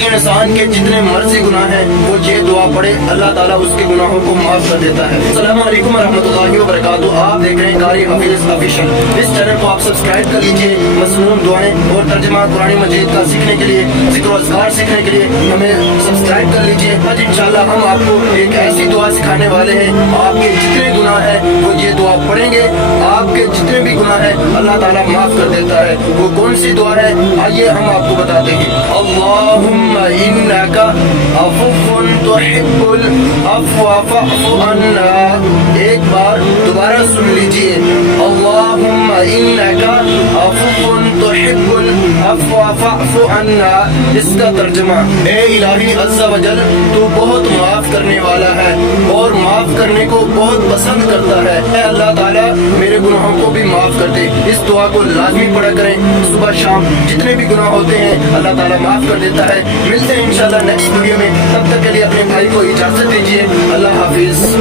इंसान के जितने मर्जी गुनाह हैं वो ये दुआ पढ़े, अल्लाह ताला उसके गुनाहों को माफ कर देता है। अस्सलामु अलैकुम रहमतुल्लाहि व बरकातुहू। आप देख रहे हैं कारी हफीज ऑफिशियल। इस चैनल को आप सब्सक्राइब कर लीजिए। मसनून दुआएं और तर्जुमा कुरान मजीद का सीखने के लिए, जिक्र अज़कार सीखने के लिए हमें सब्सक्राइब कर लीजिए। आज इंशाल्लाह हम आपको एक ऐसी दुआ सिखाने वाले हैं, आपके जितने गुनाह हैं वो ये दुआ पढ़ेंगे, आपके जितने भी गुनाह हैं अल्लाह ताला माफ कर देता है। वो कौन सी दुआ है आइए हम आपको बताते हैं। अल्लाहुम्मा इन्नका अफ़ुव्वुन तुहिब्बुल अफ़्वा फ़अफ़ु अन्ना। एक बार दोबारा सुन लीजिए। अल्लाहुम्मा इन्नका अफ़ुव्वुन तुहिब्बुल अफ़्वा फ़अफ़ु अन्ना। इसका तर्जुमा, ए इलाही अज़्ज़ा वजल, तू बहुत माफ करने वाला है और माफ करने को बहुत पसंद करता है। ऐ अल्लाह ताला मेरे गुनाहों को भी माफ कर दे। इस दुआ को लाजमी पढ़ा करें, सुबह शाम जितने भी गुनाह होते हैं अल्लाह ताला माफ कर देता है। मिलते हैं इंशाल्लाह नेक्स्ट वीडियो में, तब तक के लिए अपने भाई को इजाजत दीजिए। अल्लाह हाफिज।